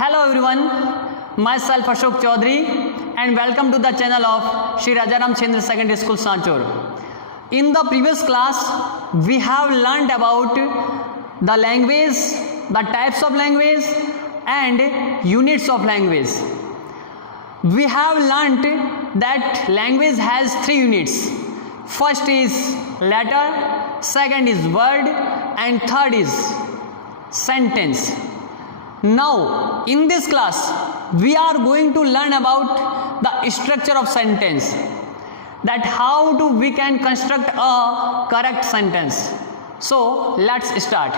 Hello everyone, myself Ashok Chaudhary and welcome to the channel of Shri Rajaram Chandra Secondary School Sanchor. In the previous class, we have learned about the language, the types of language and units of language. We have learnt that language has three units. First is letter, second is word and third is sentence. Now in this class we are going to learn about the structure of sentence, that how we can construct a correct sentence. So let's start.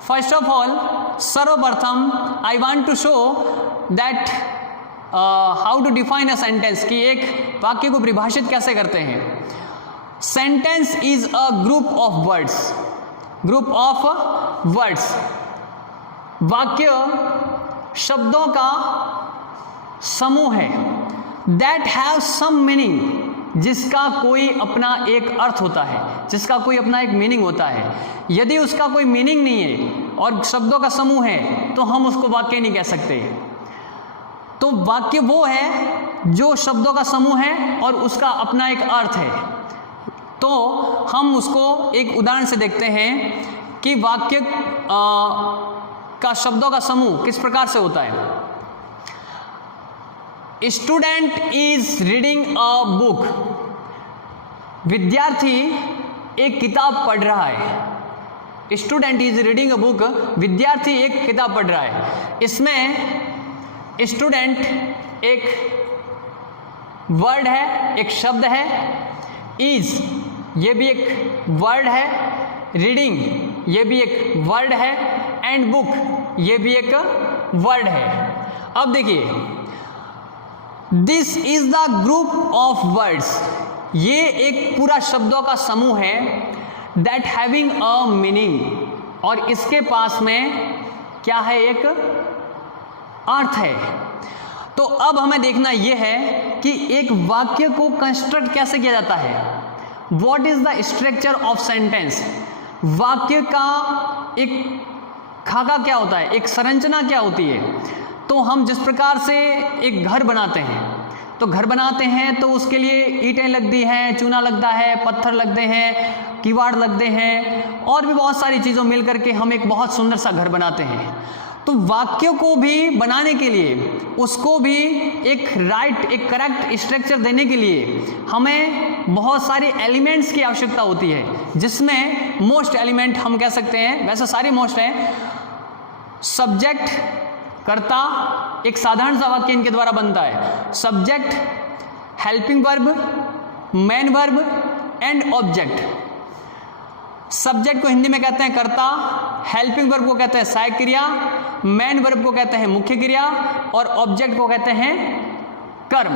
First of all, सर्वप्रथम I want to show that how to define a sentence, कि एक वाक्य को परिभाषित कैसे करते हैं. Sentence is a group of words. Group of words. वाक्य शब्दों का समूह है. That have some meaning, जिसका कोई अपना एक अर्थ होता है, जिसका कोई अपना एक मीनिंग होता है. यदि उसका कोई मीनिंग नहीं है और शब्दों का समूह है तो हम उसको वाक्य नहीं कह सकते. तो वाक्य वो है जो शब्दों का समूह है और उसका अपना एक अर्थ है. तो हम उसको एक उदाहरण से देखते हैं कि वाक्य का शब्दों का समूह किस प्रकार से होता है. Student is reading a book. विद्यार्थी एक किताब पढ़ रहा है. Student is reading a book. विद्यार्थी एक किताब पढ़ रहा है. इसमें स्टूडेंट एक वर्ड है, एक शब्द है. इज ये भी एक वर्ड है. रीडिंग ये भी एक वर्ड है. एंड बुक ये भी एक वर्ड है. अब देखिए, this is the group of words. ये एक पूरा शब्दों का समूह है. दैट हैविंग अ मीनिंग, और इसके पास में क्या है, एक अर्थ है. तो अब हमें देखना यह है कि एक वाक्य को कंस्ट्रक्ट कैसे किया जाता है. What is the structure of sentence. वाक्य का एक खाका क्या होता है, एक संरचना क्या होती है. तो हम जिस प्रकार से एक घर बनाते हैं, तो घर बनाते हैं तो उसके लिए ईंटें लगती हैं, चूना लगता है, पत्थर लगते हैं, किवाड़ लगते हैं और भी बहुत सारी चीज़ों मिल करके हम एक बहुत सुंदर सा घर बनाते हैं. तो वाक्य को भी बनाने के लिए, उसको भी एक एक करेक्ट स्ट्रक्चर देने के लिए हमें बहुत सारे एलिमेंट्स की आवश्यकता होती है, जिसमें मोस्ट एलिमेंट हम कह सकते हैं, वैसे सारे मोस्ट हैं. सब्जेक्ट, कर्ता, एक साधारण सा वाक्य इनके द्वारा बनता है. Subject, helping verb, main verb and object. Subject को हिंदी में कहते हैं कर्ता, हेल्पिंग वर्ब को कहते हैं सहायक क्रिया, मेन वर्ब को कहते हैं मुख्य क्रिया और ऑब्जेक्ट को कहते हैं कर्म.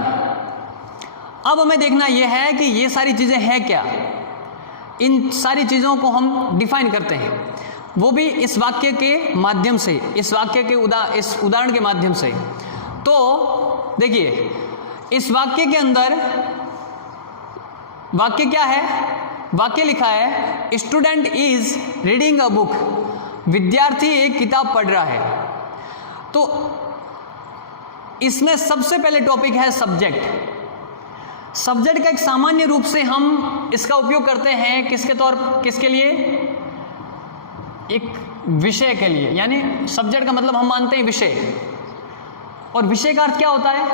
अब हमें देखना यह है कि ये सारी चीजें हैं क्या. इन सारी चीजों को हम डिफाइन करते हैं, वो भी इस वाक्य के माध्यम से, इस वाक्य के इस उदाहरण के माध्यम से. तो देखिए, इस वाक्य के अंदर वाक्य क्या है. वाक्य लिखा है student is reading a book. विद्यार्थी एक किताब पढ़ रहा है. तो इसमें सबसे पहले टॉपिक है सब्जेक्ट. सब्जेक्ट का एक सामान्य रूप से हम इसका उपयोग करते हैं किसके लिए, एक विषय के लिए. यानी सब्जेक्ट का मतलब हम मानते हैं विषय. और विषय का अर्थ क्या होता है.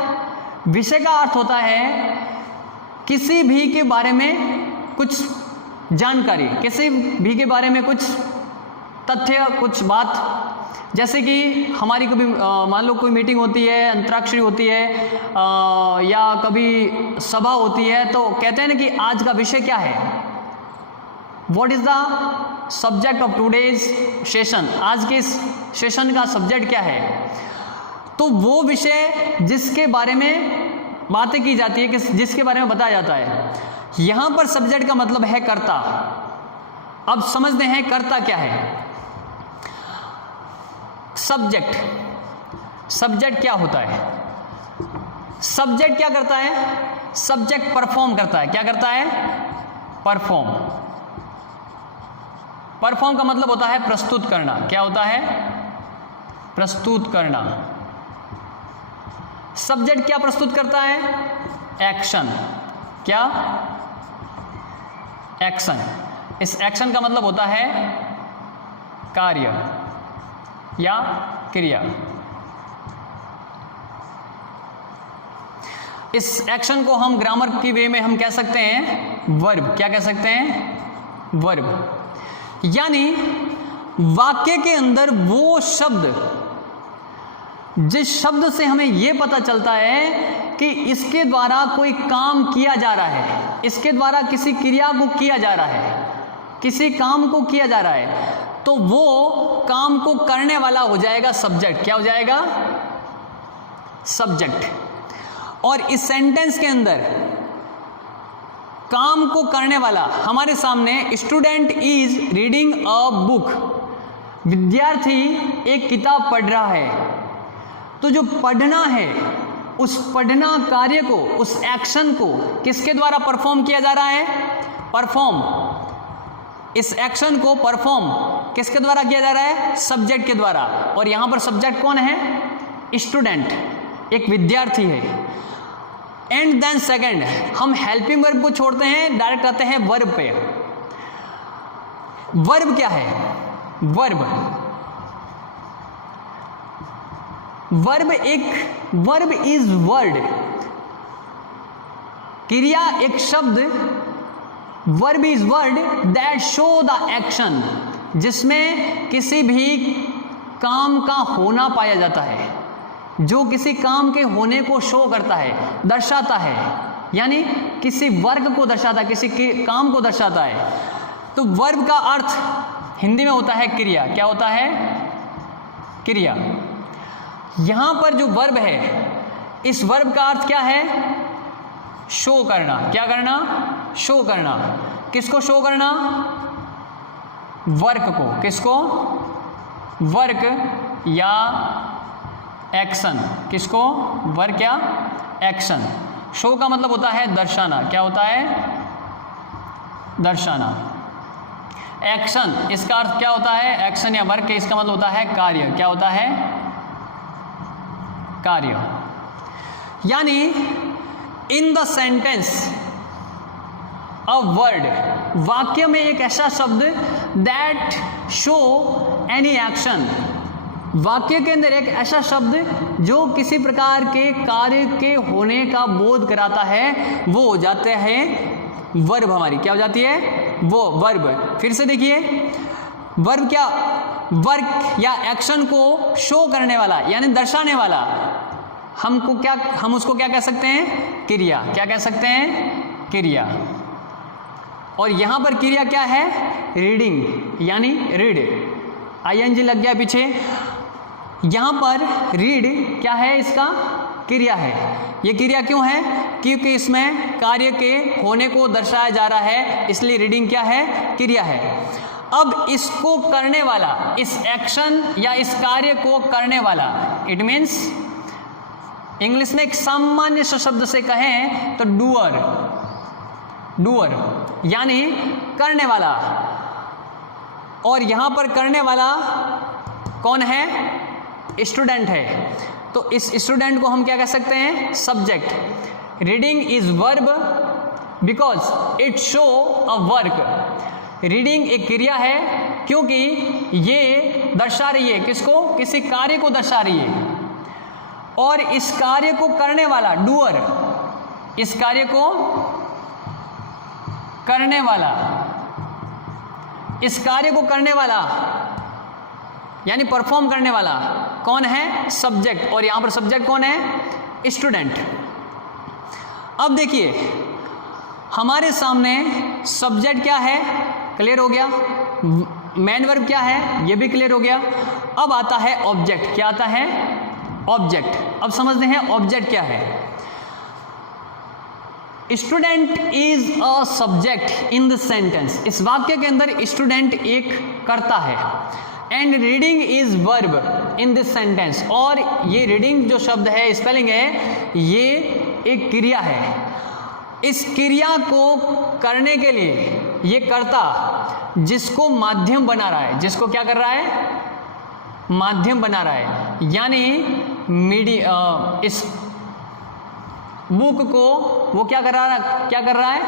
विषय का अर्थ होता है किसी भी के बारे में कुछ जानकारी, किसी भी के बारे में कुछ तथ्य, कुछ बात. जैसे कि हमारी कभी मान लो कोई मीटिंग होती है, अंतराक्षरी होती है या कभी सभा होती है, तो कहते हैं ना कि आज का विषय क्या है. What is the subject of today's session. आज के इस सेशन का सब्जेक्ट क्या है. तो वो विषय जिसके बारे में बातें की जाती है, जिसके बारे में बताया जाता है. यहां पर सब्जेक्ट का मतलब है कर्ता. अब समझते हैं कर्ता क्या है. सब्जेक्ट क्या होता है. सब्जेक्ट क्या करता है. सब्जेक्ट परफॉर्म करता है. क्या करता है. परफॉर्म. परफॉर्म का मतलब होता है प्रस्तुत करना. क्या होता है. प्रस्तुत करना. सब्जेक्ट क्या प्रस्तुत करता है? एक्शन। क्या? एक्शन। इस एक्शन का मतलब होता है कार्य या क्रिया। इस एक्शन को हम ग्रामर की वे में हम कह सकते हैं वर्ब। क्या कह सकते हैं? वर्ब। यानी वाक्य के अंदर वो शब्द जिस शब्द से हमें यह पता चलता है कि इसके द्वारा कोई काम किया जा रहा है, इसके द्वारा किसी क्रिया को किया जा रहा है, किसी काम को किया जा रहा है, तो वो काम को करने वाला हो जाएगा सब्जेक्ट। क्या हो जाएगा? सब्जेक्ट। और इस सेंटेंस के अंदर काम को करने वाला हमारे सामने student is reading a book. विद्यार्थी एक किताब पढ़ रहा है। तो जो पढ़ना है, उस पढ़ना कार्य को, उस एक्शन को किसके द्वारा परफॉर्म किया जा रहा है? परफॉर्म। इस एक्शन को परफॉर्म किसके द्वारा किया जा रहा है? सब्जेक्ट के द्वारा। और यहां पर सब्जेक्ट कौन है? स्टूडेंट, एक विद्यार्थी है। एंड देन सेकंड, हम हेल्पिंग वर्ब को छोड़ते हैं, डायरेक्ट आते हैं वर्ब पे। वर्ब क्या है? Verb is word. क्रिया एक शब्द, verb is word that show the action, जिसमें किसी भी काम का होना पाया जाता है, जो किसी काम के होने को शो करता है, दर्शाता है, यानी किसी वर्ग को दर्शाता है, किसी के काम को दर्शाता है। तो वर्ब का अर्थ हिंदी में होता है क्रिया। क्या होता है? क्रिया। यहां पर जो वर्ब है, इस वर्ब का अर्थ क्या है? शो करना। क्या करना? शो करना। किसको शो करना? वर्क को। किसको? वर्क या एक्शन। किसको? वर्क या एक्शन। शो का मतलब होता है दर्शाना। क्या होता है? दर्शाना। एक्शन, इसका अर्थ क्या होता है? एक्शन या वर्क, इसका मतलब होता है कार्य। क्या होता है? कार्य। यानी in the sentence a word, वाक्य में एक ऐसा शब्द दैट शो एनी एक्शन, वाक्य के अंदर एक ऐसा शब्द जो किसी प्रकार के कार्य के होने का बोध कराता है, वो हो जाते हैं वर्ब हमारी। क्या हो जाती है? वो वर्ब। फिर से देखिए, वर्ब क्या? वर्क या एक्शन को शो करने वाला यानी दर्शाने वाला। हम उसको क्या कह सकते हैं? क्रिया। क्या कह सकते हैं? क्रिया। और यहां पर क्रिया क्या है? रीडिंग, यानी रीड। ING लग गया पीछे। यहां पर रीड क्या है? इसका क्रिया है। ये क्रिया क्यों है? क्योंकि इसमें कार्य के होने को दर्शाया जा रहा है, इसलिए रीडिंग क्या है? क्रिया है। अब इसको करने वाला, इस एक्शन या इस कार्य को करने वाला, इट मीन्स इंग्लिश में एक सामान्य शब्द से कहें तो डूअर। डूअर यानी करने वाला। और यहां पर करने वाला कौन है? स्टूडेंट है। तो इस स्टूडेंट को हम क्या कह सकते हैं? Subject. Reading is verb because it show a work. Reading एक क्रिया है क्योंकि ये दर्शा रही है किसको? किसी कार्य को दर्शा रही है। और इस कार्य को करने वाला डूअर, इस कार्य को करने वाला, इस कार्य को करने वाला यानी परफॉर्म करने वाला कौन है? सब्जेक्ट। और यहां पर सब्जेक्ट कौन है? स्टूडेंट। अब देखिए हमारे सामने सब्जेक्ट क्या है? क्लियर हो गया। मेन वर्ब क्या है? यह भी क्लियर हो गया। अब आता है ऑब्जेक्ट। क्या आता है? ऑब्जेक्ट। अब समझते हैं ऑब्जेक्ट क्या है। Student is a subject in the sentence. इस वाक्य के अंदर स्टूडेंट एक कर्ता है। And reading is verb in this sentence. और ये रीडिंग जो शब्द है, स्पेलिंग है, ये एक क्रिया है। इस क्रिया को करने के लिए ये कर्ता जिसको माध्यम बना रहा है, जिसको क्या कर रहा है? माध्यम बना रहा है। यानी इस बुक को वो क्या कर रहा है,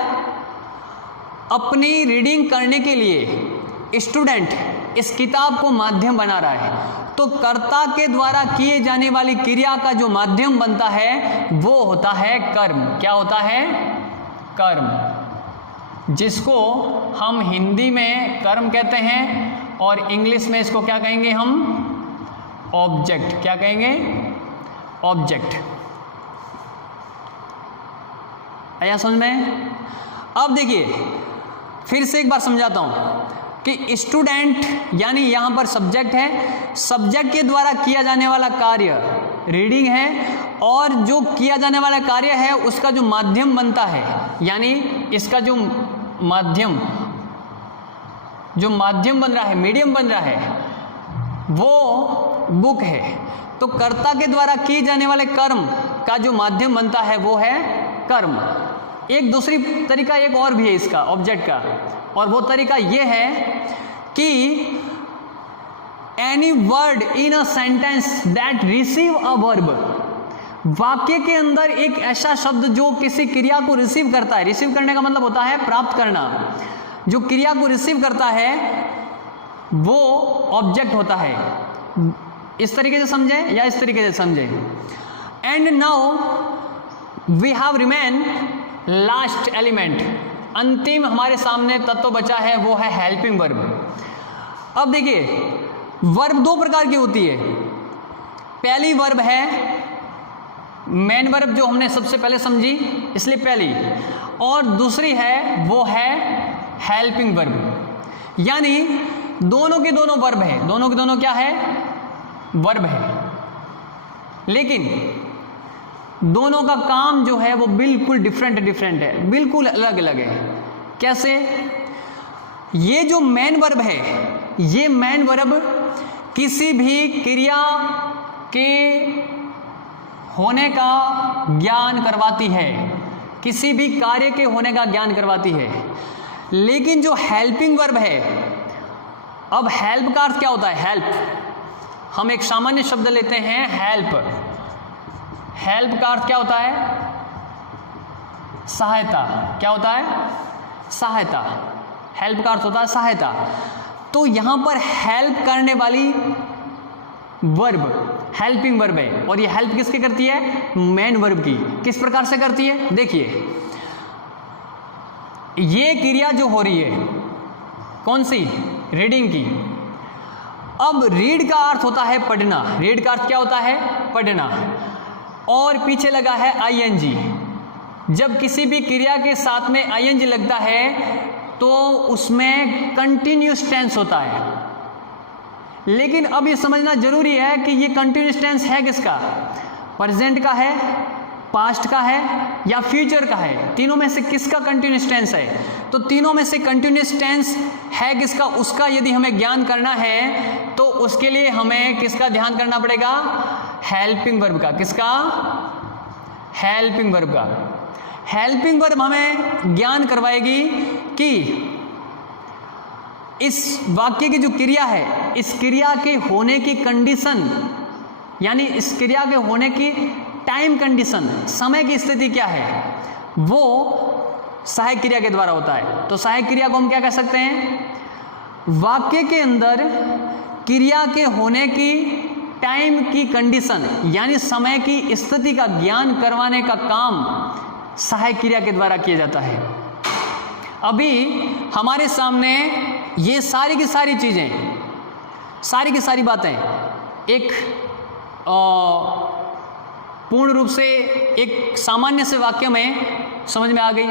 अपनी रीडिंग करने के लिए स्टूडेंट इस किताब को माध्यम बना रहा है। तो कर्ता के द्वारा किए जाने वाली क्रिया का जो माध्यम बनता है वो होता है कर्म। क्या होता है? कर्म, जिसको हम हिंदी में कर्म कहते हैं और इंग्लिश में इसको क्या कहेंगे हम? ऑब्जेक्ट। क्या कहेंगे? ऑब्जेक्ट। आया समझ में? अब देखिए फिर से एक बार समझाता हूं कि स्टूडेंट यानी यहां पर सब्जेक्ट है, सब्जेक्ट के द्वारा किया जाने वाला कार्य रीडिंग है, और जो किया जाने वाला कार्य है उसका जो माध्यम बनता है, यानी इसका जो माध्यम बन रहा है, मीडियम बन रहा है, वो बुक है। तो कर्ता के द्वारा किए जाने वाले कर्म का जो माध्यम बनता है वो है कर्म। एक दूसरी तरीका एक और भी है इसका ऑब्जेक्ट का, और वो तरीका ये है कि any word in a sentence that receive a verb, वाक्य के अंदर एक ऐसा शब्द जो किसी क्रिया को रिसीव करता है, रिसीव करने का मतलब होता है प्राप्त करना, जो क्रिया को रिसीव करता है वो ऑब्जेक्ट होता है। इस तरीके से समझे या इस तरीके से समझे? And now we have remain last element, अंतिम हमारे सामने तत्व बचा है वो है हेल्पिंग वर्ब। अब देखिए वर्ब दो प्रकार की होती है। पहली वर्ब है मेन वर्ब जो हमने सबसे पहले समझी इसलिए पहली, और दूसरी है वो है हेल्पिंग वर्ब। यानी दोनों के दोनों वर्ब है, दोनों के दोनों क्या है? वर्ब है, लेकिन दोनों का काम जो है वो बिल्कुल डिफरेंट है, बिल्कुल अलग अलग है। कैसे? ये जो मेन वर्ब है, ये मेन वर्ब किसी भी क्रिया के होने का ज्ञान करवाती है, किसी भी कार्य के होने का ज्ञान करवाती है। लेकिन जो हेल्पिंग वर्ब है, अब हेल्प का अर्थ क्या होता है? हेल्प, हम एक सामान्य शब्द लेते हैं हेल्प। हेल्प का अर्थ क्या होता है? सहायता। क्या होता है? सहायता। हेल्प का अर्थ होता है सहायता। तो यहां पर हेल्प करने वाली वर्ब हेल्पिंग वर्ब है, और ये हेल्प किसकी करती है? मेन वर्ब की। किस प्रकार से करती है? देखिए ये क्रिया जो हो रही है कौन सी? रीडिंग की। अब रीड का अर्थ होता है पढ़ना, रीड का अर्थ क्या होता है? पढ़ना, और पीछे लगा है आईएनजी। जब किसी भी क्रिया के साथ में आईएनजी लगता है तो उसमें कंटिन्यूअस टेंस होता है। लेकिन अब ये समझना जरूरी है कि ये कंटिन्यूअस टेंस है किसका? प्रेजेंट का है, पास्ट का है या फ्यूचर का है? तीनों में से किसका कंटिन्यूअस टेंस है? तो तीनों में से कंटिन्यूअस टेंस है किसका? उसका यदि हमें ज्ञान करना है तो उसके लिए हमें किसका ध्यान करना पड़ेगा? हेल्पिंग वर्ब का। किसका? हेल्पिंग वर्ब का। हेल्पिंग वर्ब हमें ज्ञान करवाएगी कि इस वाक्य की जो क्रिया है, इस क्रिया के होने की कंडीशन, यानी इस क्रिया के होने की टाइम कंडीशन, समय की स्थिति क्या है, वो सहायक क्रिया के द्वारा होता है। तो सहायक क्रिया को हम क्या कह सकते हैं? वाक्य के अंदर क्रिया के होने की टाइम की कंडीशन यानी समय की स्थिति का ज्ञान करवाने का काम सहायक क्रिया के द्वारा किया जाता है। अभी हमारे सामने ये सारी की सारी चीजें, सारी की सारी बातें एक पूर्ण रूप से एक सामान्य से वाक्य में समझ में आ गई।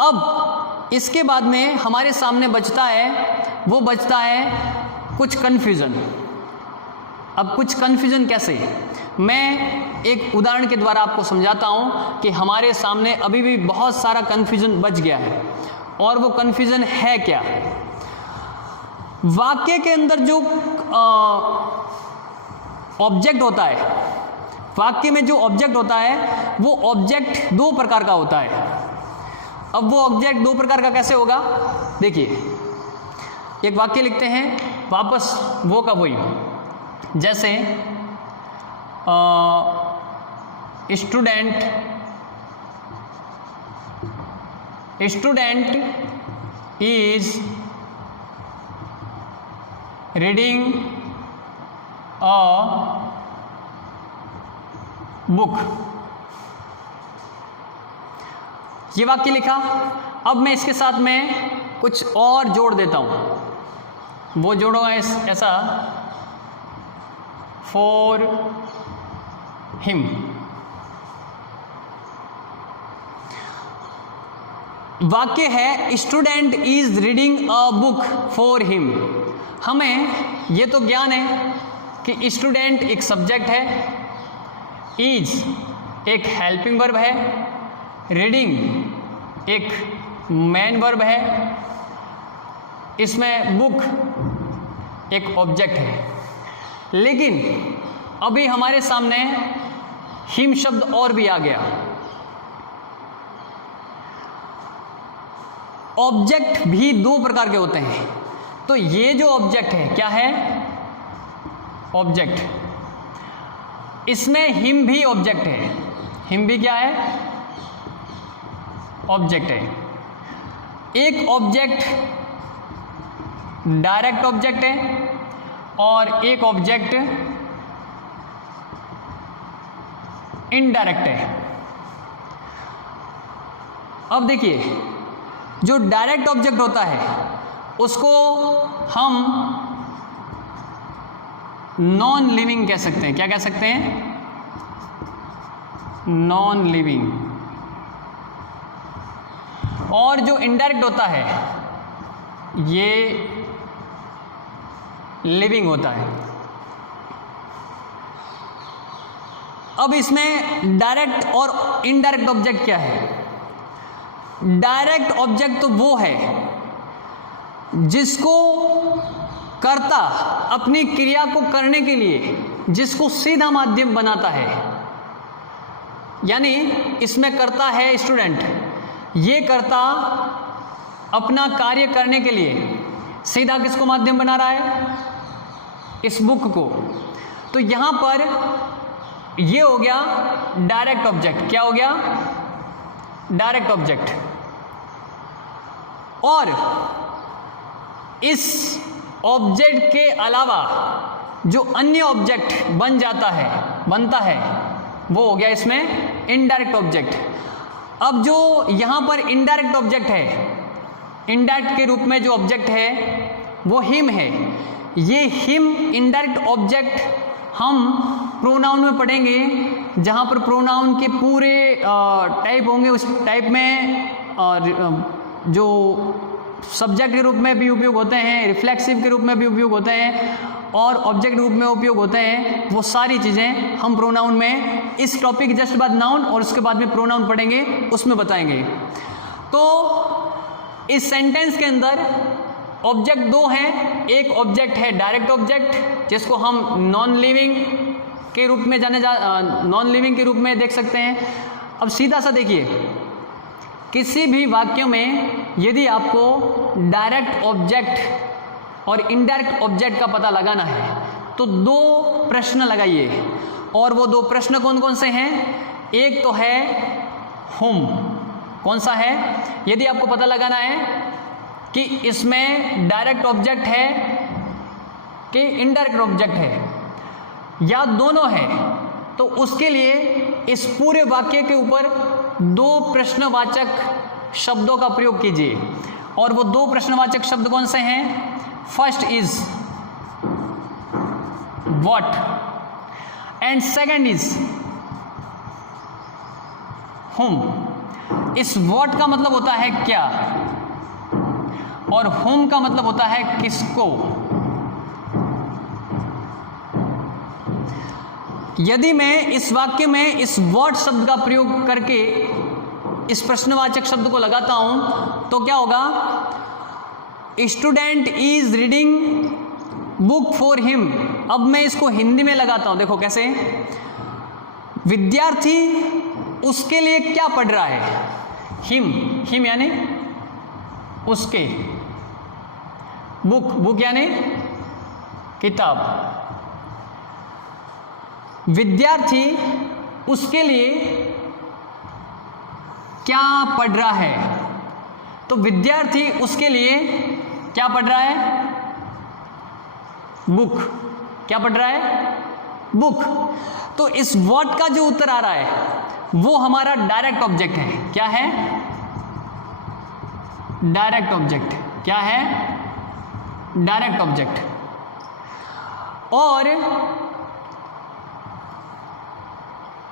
अब इसके बाद में हमारे सामने बचता है, वो बचता है कुछ कन्फ्यूजन। अब कुछ कन्फ्यूजन कैसे? मैं एक उदाहरण के द्वारा आपको समझाता हूं कि हमारे सामने अभी भी बहुत सारा कन्फ्यूजन बच गया है। और वो कन्फ्यूजन है क्या? वाक्य के अंदर जो ऑब्जेक्ट होता है, वाक्य में जो ऑब्जेक्ट होता है वो ऑब्जेक्ट दो प्रकार का होता है। अब वो ऑब्जेक्ट दो प्रकार का कैसे होगा? देखिए एक वाक्य लिखते हैं, वापस वो का वही, जैसे student student is reading a book. ये वाक्य लिखा। अब मैं इसके साथ में कुछ और जोड़ देता हूं। वो जोड़ूंगा ऐसा, फॉर हिम। वाक्य है student is reading a book for him. हमें ये तो ज्ञान है कि स्टूडेंट एक सब्जेक्ट है, इज एक हेल्पिंग वर्ब है, रीडिंग एक मेन वर्ब है, इसमें बुक एक ऑब्जेक्ट है। लेकिन अभी हमारे सामने हिम शब्द और भी आ गया। ऑब्जेक्ट भी दो प्रकार के होते हैं। तो ये जो ऑब्जेक्ट है क्या है? ऑब्जेक्ट। इसमें हिम भी ऑब्जेक्ट है। हिम भी क्या है? ऑब्जेक्ट है। एक ऑब्जेक्ट डायरेक्ट ऑब्जेक्ट है और एक ऑब्जेक्ट इनडायरेक्ट है। अब देखिए, जो डायरेक्ट ऑब्जेक्ट होता है उसको हम नॉन लिविंग कह सकते हैं। क्या कह सकते हैं? Non living. और जो इनडायरेक्ट होता है ये लिविंग होता है। अब इसमें डायरेक्ट और इनडायरेक्ट ऑब्जेक्ट क्या है? डायरेक्ट ऑब्जेक्ट तो वो है जिसको कर्ता अपनी क्रिया को करने के लिए जिसको सीधा माध्यम बनाता है। यानी इसमें कर्ता है स्टूडेंट, ये कर्ता अपना कार्य करने के लिए सीधा किसको माध्यम बना रहा है? इस बुक को। तो यहां पर ये हो गया डायरेक्ट ऑब्जेक्ट। क्या हो गया? Direct object. और इस ऑब्जेक्ट के अलावा जो अन्य ऑब्जेक्ट बनता है वो हो गया इसमें इनडायरेक्ट ऑब्जेक्ट। अब जो यहां पर इनडायरेक्ट ऑब्जेक्ट है, इनडायरेक्ट के रूप में जो ऑब्जेक्ट है वो हिम है। ये हिम इनडायरेक्ट ऑब्जेक्ट हम प्रोनाउन में पढ़ेंगे, जहां पर प्रोनाउन के पूरे टाइप होंगे। उस टाइप में जो सब्जेक्ट के रूप में भी उपयोग होते हैं, रिफ्लेक्सिव के रूप में भी उपयोग होते हैं और ऑब्जेक्ट रूप में उपयोग होते हैं। वो सारी चीज़ें हम प्रोनाउन में, इस टॉपिक जस्ट बाद नाउन और उसके बाद में प्रोनाउन पढ़ेंगे, उसमें बताएंगे। तो इस सेंटेंस के अंदर ऑब्जेक्ट दो हैं। एक ऑब्जेक्ट है डायरेक्ट ऑब्जेक्ट जिसको हम नॉन लिविंग के रूप में नॉन लिविंग के रूप में देख सकते हैं। अब सीधा सा देखिए, किसी भी वाक्य में यदि आपको डायरेक्ट ऑब्जेक्ट और इनडायरेक्ट ऑब्जेक्ट का पता लगाना है तो दो प्रश्न लगाइए। और वो दो प्रश्न कौन कौन से हैं? एक तो है हुम। कौन सा है? यदि आपको पता लगाना है कि इसमें डायरेक्ट ऑब्जेक्ट है कि इनडायरेक्ट ऑब्जेक्ट है या दोनों है, तो उसके लिए इस पूरे वाक्य के ऊपर दो प्रश्नवाचक शब्दों का प्रयोग कीजिए। और वो दो प्रश्नवाचक शब्द कौन से हैं? First is what and second is हुम। इस व्हाट का मतलब होता है क्या और हुम का मतलब होता है किसको। यदि मैं इस वाक्य में इस व्हाट शब्द का प्रयोग करके इस प्रश्नवाचक शब्द को लगाता हूं तो क्या होगा? Student is reading book for him. अब मैं इसको हिंदी में लगाता हूं, देखो कैसे। विद्यार्थी उसके लिए क्या पढ़ रहा है? हिम यानी उसके, बुक यानी किताब। विद्यार्थी उसके लिए क्या पढ़ रहा है? तो विद्यार्थी उसके लिए क्या पढ़ रहा है? बुक। क्या पढ़ रहा है? बुक। तो इस व्हाट का जो उत्तर आ रहा है वो हमारा डायरेक्ट ऑब्जेक्ट है। क्या है? Direct object. क्या है? Direct object. और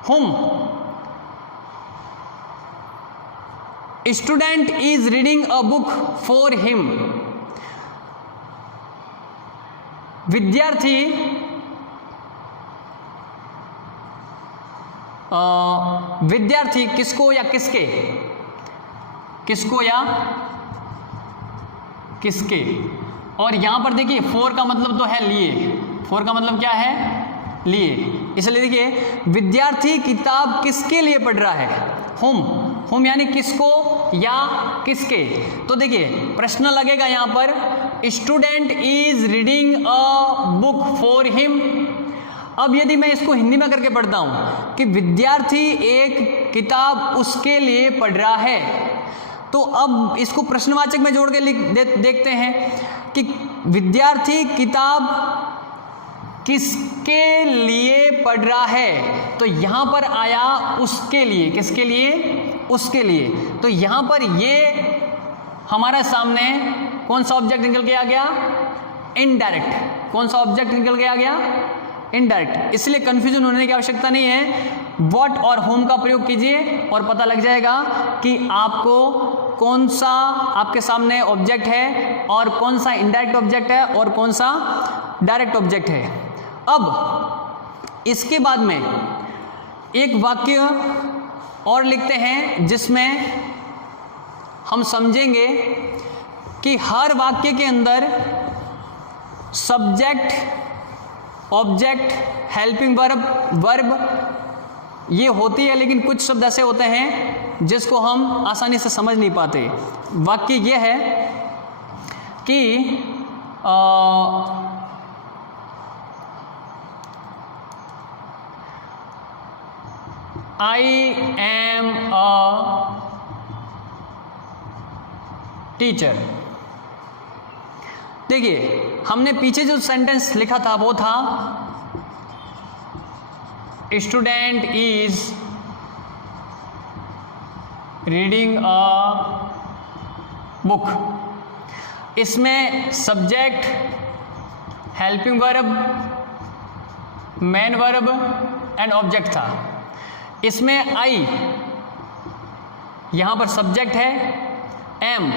whom student is reading a book for him. विद्यार्थी विद्यार्थी किसको या किसके? किसको या किसके? और यहां पर देखिए फॉर का मतलब तो है लिए। फॉर का मतलब क्या है? लिए। इसलिए देखिए विद्यार्थी किताब किसके लिए पढ़ रहा है? हुम। हुम यानी किसको या किसके? तो देखिए प्रश्न लगेगा यहां पर, student is reading a book for him. अब यदि मैं इसको हिंदी में करके पढ़ता हूं कि विद्यार्थी एक किताब उसके लिए पढ़ रहा है, तो अब इसको प्रश्नवाचक में जोड़ के देखते हैं कि विद्यार्थी किताब किसके लिए पढ़ रहा है। तो यहां पर आया उसके लिए। किसके लिए? उसके लिए। तो यहां पर ये हमारे सामने कौन सा ऑब्जेक्ट निकल के आ गया? इनडायरेक्ट। कौन सा ऑब्जेक्ट निकल के आ गया? इनडायरेक्ट। इसलिए कंफ्यूजन होने की आवश्यकता नहीं है। व्हाट और होम का प्रयोग कीजिए और पता लग जाएगा कि आपको कौन सा आपके सामने ऑब्जेक्ट है और कौन सा इनडायरेक्ट ऑब्जेक्ट है और कौन सा डायरेक्ट ऑब्जेक्ट है। अब इसके बाद में एक वाक्य और लिखते हैं जिसमें हम समझेंगे कि हर वाक्य के अंदर सब्जेक्ट, ऑब्जेक्ट, हेल्पिंग वर्ब ये होती है, लेकिन कुछ शब्द ऐसे होते हैं जिसको हम आसानी से समझ नहीं पाते। वाक्य ये है कि I am a teacher। देखिए हमने पीछे जो सेंटेंस लिखा था वो था student is reading a book. इसमें subject, helping verb, main verb and object था। इसमें आई यहां पर सब्जेक्ट है, एम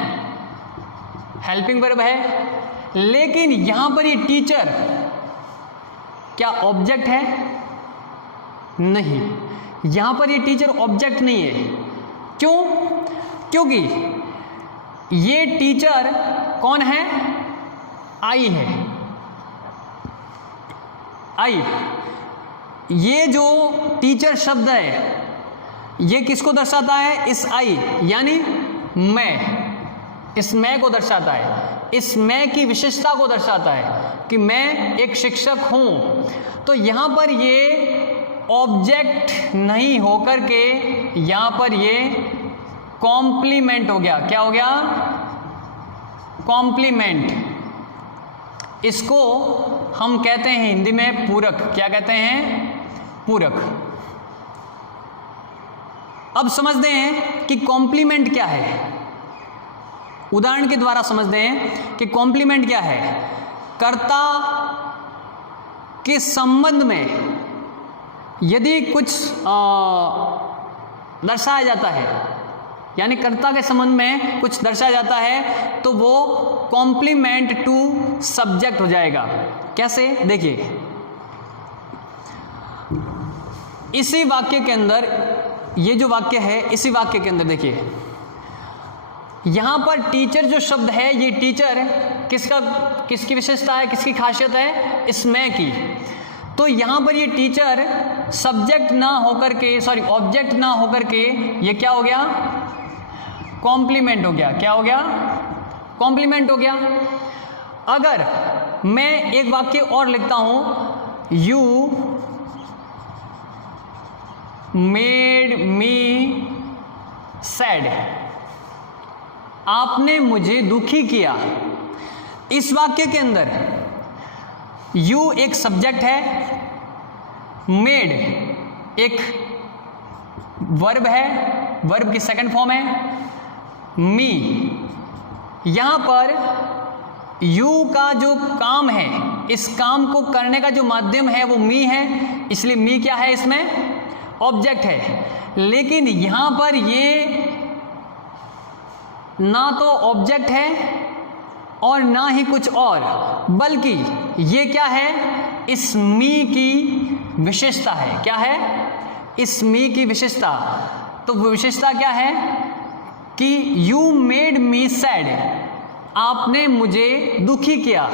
हेल्पिंग वर्ब है, लेकिन यहां पर ये टीचर क्या ऑब्जेक्ट है? नहीं, यहां पर ये टीचर ऑब्जेक्ट नहीं है। क्यों? क्योंकि ये टीचर कौन है? आई है। आई। ये जो टीचर शब्द है ये किसको दर्शाता है? इस आई यानी मैं। इस मैं को दर्शाता है, इस मैं की विशेषता को दर्शाता है कि मैं एक शिक्षक हूं। तो यहां पर ये ऑब्जेक्ट नहीं होकर के यहां पर ये कॉम्प्लीमेंट हो गया। क्या हो गया? कॉम्प्लीमेंट। इसको हम कहते हैं हिंदी में पूरक। क्या कहते हैं? पूरक। अब समझते हैं कि कॉम्प्लीमेंट क्या है। उदाहरण के द्वारा समझते हैं कि कॉम्प्लीमेंट क्या है। कर्ता के संबंध में यदि कुछ दर्शाया जाता है, यानी कर्ता के संबंध में कुछ दर्शाया जाता है, तो वो कॉम्प्लीमेंट टू सब्जेक्ट हो जाएगा। कैसे? देखिए इसी वाक्य के अंदर, ये जो वाक्य है इसी वाक्य के अंदर देखिए यहां पर टीचर जो शब्द है, ये टीचर किसकी विशेषता है, किसकी खासियत है? इस मैं की। तो यहां पर ये टीचर सब्जेक्ट ना होकर के, सॉरी ऑब्जेक्ट ना होकर के ये क्या हो गया? कॉम्प्लीमेंट हो गया। क्या हो गया? कॉम्प्लीमेंट हो गया। अगर मैं एक वाक्य और लिखता हूं, यू मेड मी सैड। आपने मुझे दुखी किया। इस वाक्य के अंदर यू एक सब्जेक्ट है, मेड एक वर्ब है, वर्ब की सेकंड फॉर्म है, मी, यहां पर यू का जो काम है, इस काम को करने का जो माध्यम है वो मी है, इसलिए मी क्या है, इसमें ऑब्जेक्ट है। लेकिन यहां पर ये ना तो ऑब्जेक्ट है और ना ही कुछ और, बल्कि ये क्या है, इस मी की विशेषता है। क्या है, इस मी की विशेषता। तो विशेषता क्या है कि यू मेड मी सैड, आपने मुझे दुखी किया।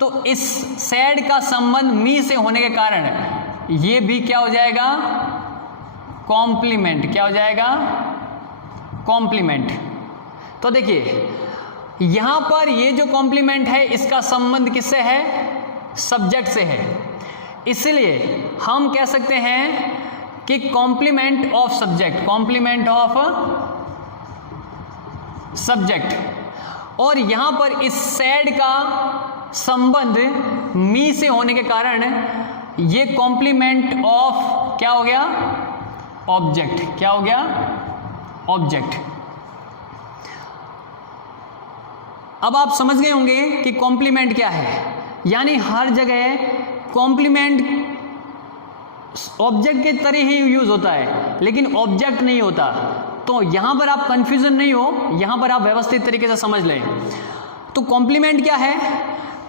तो इस सैड का संबंध मी से होने के कारण ये भी क्या हो जाएगा, कॉम्प्लीमेंट। क्या हो जाएगा, कॉम्प्लीमेंट। तो देखिए यहां पर ये जो कॉम्प्लीमेंट है इसका संबंध किससे है, सब्जेक्ट से है। इसलिए हम कह सकते हैं कि complement of subject, complement of subject. और यहां पर इस सैड का संबंध मी से होने के कारण ये कॉम्प्लीमेंट ऑफ क्या हो गया, ऑब्जेक्ट। क्या हो गया, ऑब्जेक्ट। अब आप समझ गए होंगे कि कॉम्प्लीमेंट क्या है। यानी हर जगह कॉम्प्लीमेंट ऑब्जेक्ट के तरह ही यूज होता है, लेकिन ऑब्जेक्ट नहीं होता। तो यहां पर आप कंफ्यूजन नहीं हो, यहां पर आप व्यवस्थित तरीके से समझ लें। तो कॉम्प्लीमेंट क्या है,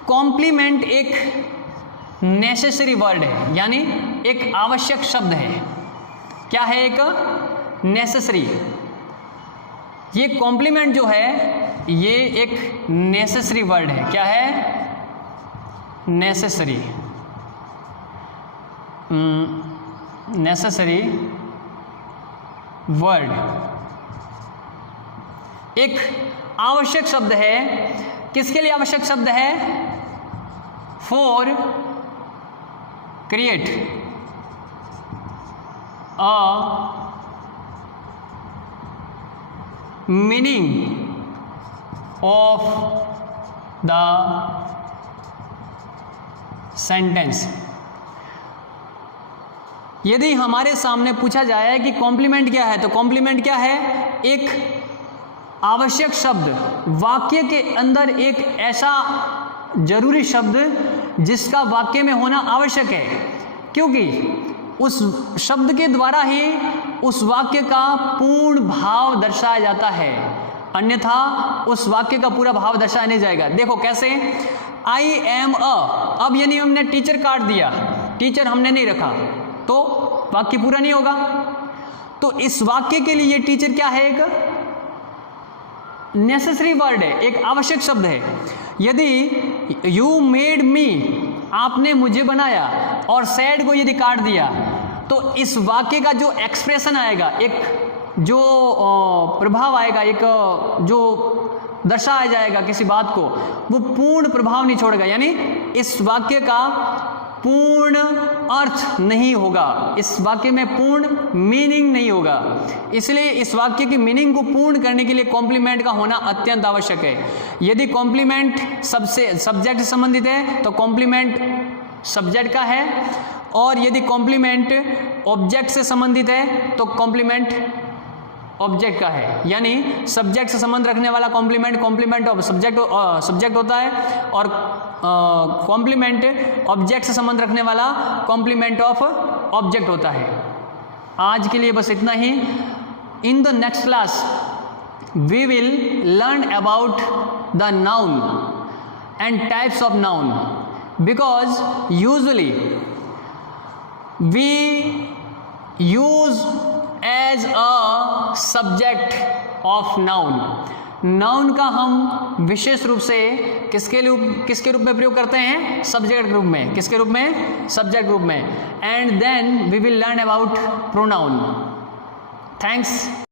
कॉम्प्लीमेंट एक नेसेसरी वर्ड है, यानी एक आवश्यक शब्द है। क्या है, एक नेसेसरी। ये कॉम्प्लीमेंट जो है ये एक नेसेसरी वर्ड है। क्या है, नेसेसरी, नेसेसरी वर्ड, एक आवश्यक शब्द है। किसके लिए आवश्यक शब्द है, for create a meaning of the sentence. यदि हमारे सामने पूछा जाए कि कॉम्प्लीमेंट क्या है, तो कॉम्प्लीमेंट क्या है, एक आवश्यक शब्द, वाक्य के अंदर एक ऐसा जरूरी शब्द जिसका वाक्य में होना आवश्यक है, क्योंकि उस शब्द के द्वारा ही उस वाक्य का पूर्ण भाव दर्शाया जाता है, अन्यथा उस वाक्य का पूरा भाव दर्शाया नहीं जाएगा। देखो कैसे, आई एम अ, अब यानी हमने टीचर काट दिया, टीचर हमने नहीं रखा, तो वाक्य पूरा नहीं होगा। तो इस वाक्य के लिए टीचर क्या है, एक नेसेसरी वर्ड है, एक आवश्यक शब्द है। यदि यू मेड मी, आपने मुझे बनाया, और सैड को यदि काट दिया, तो इस वाक्य का जो एक्सप्रेशन आएगा, एक जो प्रभाव आएगा, एक जो दर्शाया जाएगा किसी बात को, वो पूर्ण प्रभाव नहीं छोड़ेगा, यानी इस वाक्य का पूर्ण अर्थ नहीं होगा, इस वाक्य में पूर्ण मीनिंग नहीं होगा। इसलिए इस वाक्य की मीनिंग को पूर्ण करने के लिए कॉम्प्लीमेंट का होना अत्यंत आवश्यक है। यदि कॉम्प्लीमेंट सबसे सब्जेक्ट से संबंधित है तो कॉम्प्लीमेंट सब्जेक्ट का है, और यदि कॉम्प्लीमेंट ऑब्जेक्ट से संबंधित है तो कॉम्प्लीमेंट ऑब्जेक्ट का है। यानी सब्जेक्ट से संबंध रखने वाला कॉम्प्लीमेंट ऑफ सब्जेक्ट होता है, और कॉम्प्लीमेंट ऑब्जेक्ट से संबंध रखने वाला कॉम्प्लीमेंट ऑफ ऑब्जेक्ट होता है। आज के लिए बस इतना ही। In the next class we will learn about the noun and types of noun, because usually we use as a subject of noun. Noun का हम विशेष रूप से किसके रूप में प्रयोग करते हैं, सब्जेक्ट ग्रुप में। किसके रूप में, सब्जेक्ट ग्रुप में। And then we will learn about pronoun. Thanks.